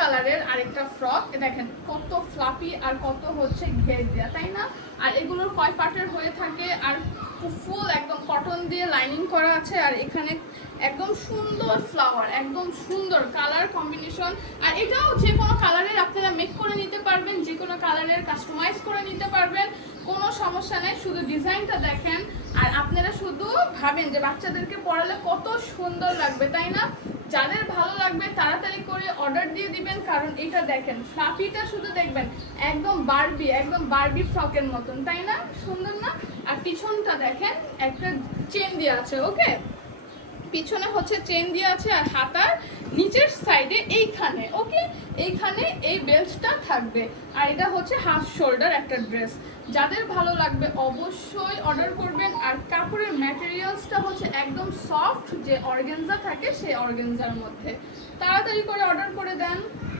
কালারের আরেকটা ফ্রক দেখেন, কত ফ্লাফি আর কত হচ্ছে ঘের দেওয়া, তাই না? আর এগুলোর কয় পার্টের হয়ে থাকে, আর ফুল একদম কটন দিয়ে লাইনিং করা আছে, আর এখানে একদম সুন্দর ফ্লাওয়ার, একদম সুন্দর কালার কম্বিনেশন। আর এটাও যে কোনো কালারের আপনারা মেক করে নিতে পারবেন, যে কোনো কালারের কাস্টমাইজ করে নিতে পারবেন, কোনো সমস্যা নেই। শুধু ডিজাইনটা দেখেন আর আপনারা শুধু ভাবেন যে বাচ্চাদেরকে পরালে কত সুন্দর লাগবে, তাই না? যাদের ভালো লাগবে তাড়াতাড়ি করে অর্ডার দিয়ে দিবেন, কারণ এটা দেখেন ফ্লাফিটা শুধু দেখবেন একদম বারবি ফ্রকের মতন, তাই না? সুন্দর না? আর পিছনটা দেখেন একটা চেন দিয়ে আছে, ওকে, পিছনে হচ্ছে চেন দিয়ে আছে, আর হাতার নিচের সাইডে এইখানে, ওকে, এইখানে এই বেল্টটা থাকবে। আর এটা হচ্ছে হাফ শোল্ডার একটা ড্রেস। যাদের ভালো লাগবে অবশ্যই অর্ডার করবেন। আর কাপড়ের ম্যাটেরিয়ালসটা হচ্ছে একদম সফট, যে অর্গানজা থাকে সেই অর্গানজার মধ্যে। তাড়াতাড়ি করে অর্ডার করে দেন।